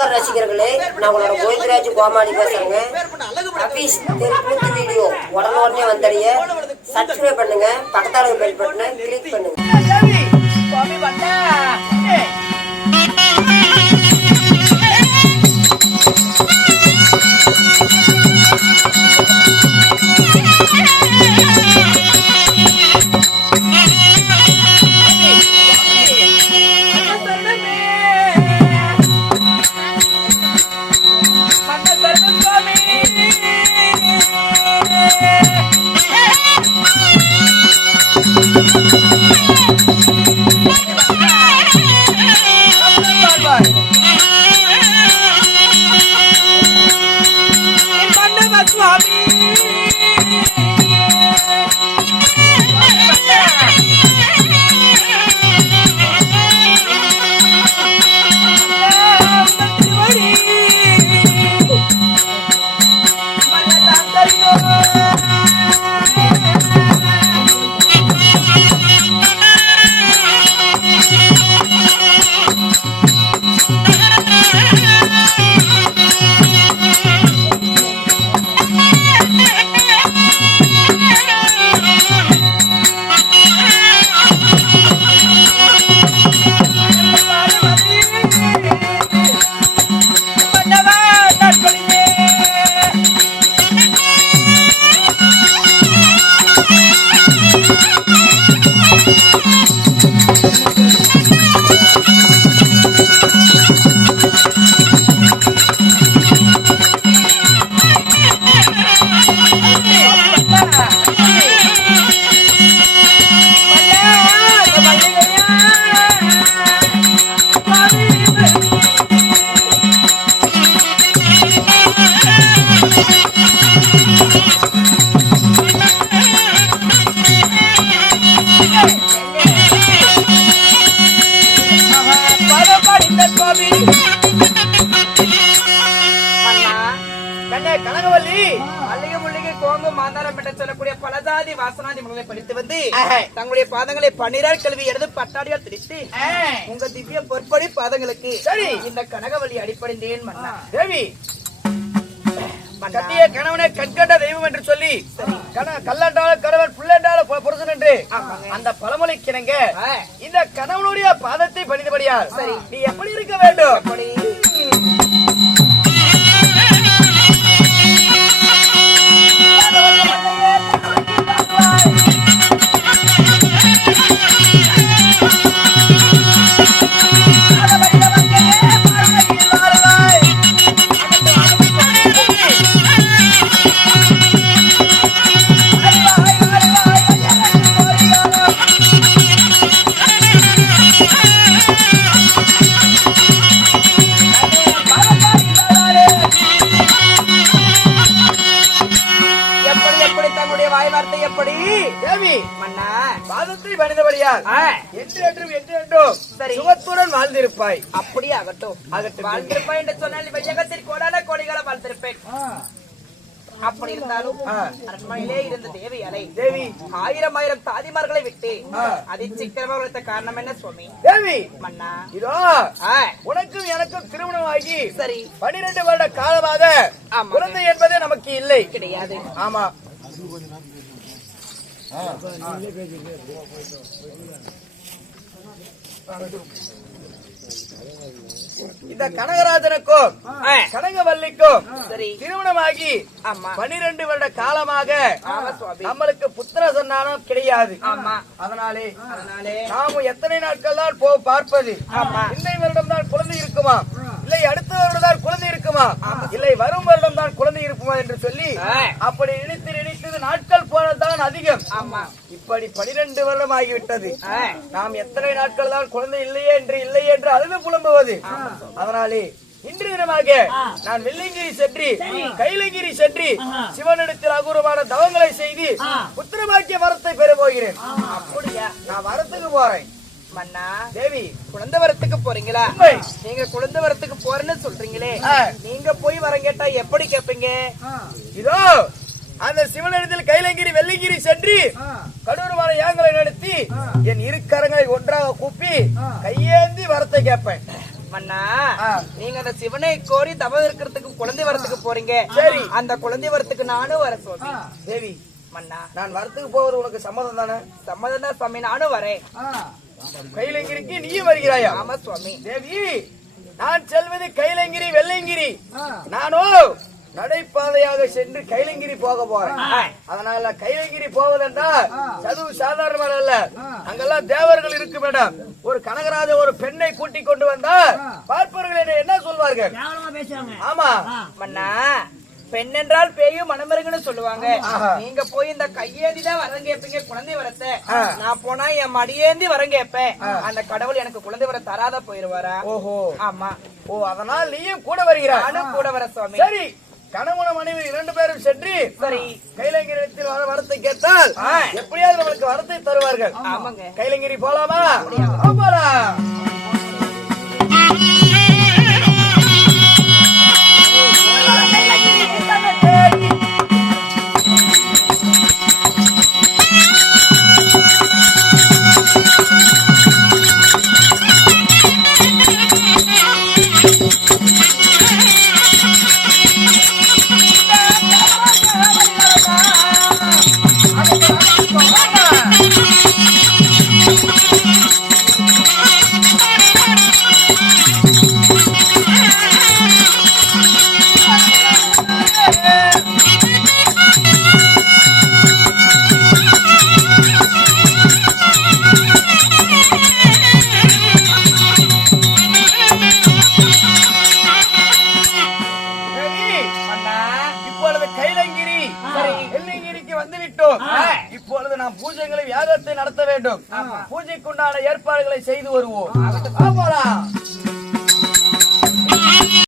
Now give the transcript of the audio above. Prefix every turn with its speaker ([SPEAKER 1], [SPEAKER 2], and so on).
[SPEAKER 1] நமஸ்கார் ரசிகர்களே நான் உங்களோட கோவிந்தராஜ் கோமாளி பேசுறேங்க. அபீஸ் தெருக்கூத்து வீடியோ உடனே உடனே வந்தடைய சப்ஸ்கிரைப் பண்ணுங்க பக்கத்தால பெல் பட்டனை கிளிக் பண்ணுங்க.
[SPEAKER 2] கண்ணே கனகவல்லி. மல்லிகை முள்ளிகை கோங்கு மாந்தாரம் என்று சொல்லக்கூடிய பலஜாதி வாசனாதி மகளை படித்து வந்து தங்களுடைய பாதங்களை பன்னிரால் கல்வி எடுத்து பட்டாடியால் திரித்து உங்க திவ்ய பொற்படி பாதங்களுக்கு சரி. இந்த கனகவல்லி அடிப்படைந்தேன் மன்னா.
[SPEAKER 3] தேவி. கட்டிய கணவனை கண்கண்ட தெய்வம் என்று சொல்லி கல்லண்டால கணவன் புள்ளண்டால புருஷன் என்று. அந்த பழமொழி கிணங்க. இந்த கணவனுடைய பாதத்தை பணிந்தபடியால் சரி. நீ எப்படி இருக்க வேண்டும்? தேவி
[SPEAKER 2] மன்னா.
[SPEAKER 3] பாதத்தை பணிந்தபடியால். என்று என்றும் என்று என்றும். சுகத்துடன் வாழ்ந்திருப்பாய்.
[SPEAKER 2] அப்படி ஆகட்டும்.
[SPEAKER 3] ஆகட்டும்.
[SPEAKER 2] வாழ்ந்திருப்பேன் என்று சொன்னால் வையகத்தில் கோடான கோடிகளை வாழ்ந்திருப்பேன். அப்படி இருந்தாலும் அரண்மனையிலே இருந்த தேவி அலை
[SPEAKER 3] தேவி.
[SPEAKER 2] ஆயிரம் ஆயிரம் தாதிமார்களை விட்டு அதி சீக்கிரமா வளர்த்த காரணம் என்ன சுவாமி?
[SPEAKER 3] தேவி.
[SPEAKER 2] மன்னா.
[SPEAKER 3] இதோ உனக்கும் எனக்கும் திருமணமாகி
[SPEAKER 2] சரி.
[SPEAKER 3] பனிரெண்டு வருட காலமாக. குழந்தை என்பதே நமக்கு இல்லை.
[SPEAKER 2] கிடையாது.
[SPEAKER 3] ஆமா. இந்த கனகராஜனுக்கும் கனகவல்லிக்கும் திருமணமாகி பனிரெண்டு வருட காலமாக நம்மளுக்கு புத்திர சந்தானம் கிடையாது. அதனாலே நாம எத்தனை நாட்கள் தான் போ பார்ப்பது. இந்த வருடம் தான் குழந்தை இருக்குமா? இல்லை அடுத்த வருடம் தான் குழந்தை இருக்குமா? இல்லை வரும் வருடம் தான் குழந்தை இருக்குமா என்று சொல்லி. அப்படி நினைத்து நாட்கள் போனதுதான் அதிகம்.
[SPEAKER 2] ஆமா.
[SPEAKER 3] இப்படி பனிரெண்டு வருடம் ஆகிவிட்டது நாம் எத்தனை நாட்கள் தான் குழந்தை இல்லையே என்று இல்லையே என்று அழுது புலம்புவது? அதனாலே இன்று தினமாக நான் வெள்ளிங்கிரி சென்று கைலங்கிரி சென்று சிவனிடத்தில் அகூரமான தவங்களை செய்து புத்திரபாக்கிய வரத்தை பெற போகிறேன்.
[SPEAKER 2] அப்படியா?
[SPEAKER 3] நான் வரத்துக்கு போறேன்.
[SPEAKER 2] மன்னா
[SPEAKER 3] தேவி.
[SPEAKER 2] குழந்தை வரத்துக்கு போறீங்களா. நீங்க குழந்தை வரத்துக்கு போறேன்னு சொல்றீங்களே. நீங்க போய் வரம் கேட்டா எப்படி கேப்பீங்க?
[SPEAKER 3] இதோ அந்த சிவனிடத்தில் கைலங்கிரி வெள்ளிங்கிரி சென்று கடூரமான யாங்களை நடத்தி என் இரு கரங்களை ஒன்றாக கூப்பி கையேந்தி வரத்தை கேட்பேன்.
[SPEAKER 2] மன்னா. நீங்க அந்த சிவனை கோரி தவம் இருக்கிறதுக்கு குழந்தை வரத்துக்கு போறீங்க.
[SPEAKER 3] சரி.
[SPEAKER 2] அந்த குழந்தை வரத்துக்கு நானும் வர சுவாமி.
[SPEAKER 3] தேவி
[SPEAKER 2] மன்னா.
[SPEAKER 3] நான் வரத்துக்கு போவது உனக்கு சம்மதம் தானே?
[SPEAKER 2] சம்மதம் தான் சுவாமி நானும் வரேன்.
[SPEAKER 3] கைலங்கிரிக்கு நீயும் வருகிறாயா?
[SPEAKER 2] ஆமா சுவாமி.
[SPEAKER 3] தேவி நான் செல்வது கைலங்கிரி வெள்ளைங்கிரி. நானோ நடைபாதையாக சென்று கைலங்கிரி போக போறேன். அதனால கைலங்கிரி போவதென்றால் சதுவு சாதாரணமான அல்ல அங்கெல்லாம் தேவர்கள் இருக்கு மேடம் ஒரு கனகராஜ ஒரு பெண்ணை கூட்டிக் கொண்டு வந்தால் பார்ப்பவர்கள் என்னை சொல்வார்கள்? ஆமா.
[SPEAKER 2] மன்னா பெண் என்றால் பேயும் மணமருங்கன்னு சொல்லுவாங்க. நீங்க போய் இந்த கையேந்தி தான் வரம் கேட்பீங்க குழந்தை வரத்த. நான் போனா என் மடியேந்தி வரம் கேட்பேன் அந்த கடவுள் எனக்கு குழந்தை வர தராத போயிருவாரா?
[SPEAKER 3] ஓஹோ.
[SPEAKER 2] ஆமா.
[SPEAKER 3] ஓ அதனால் நீயும் கூட வருகிறாய்.
[SPEAKER 2] நானும் கூட வர சுவாமி.
[SPEAKER 3] சரி. கணவன மனைவி இரண்டு பேரும் சென்று
[SPEAKER 2] சரி.
[SPEAKER 3] கைலங்கிரத்தில் வர வரத்தை கேட்டால். எப்படியாவது நம்மளுக்கு வரத்தை தருவார்கள். கைலங்கிரி போலாமா? போலாம். கைலங்கிரி வெள்ளிங்கிரிக்கு வந்து விட்டோம் இப்பொழுது நாம் பூஜைகளை யாகத்தை நடத்த வேண்டும். பூஜைக்குண்டான ஏற்பாடுகளை செய்து வருவோம். போலாம்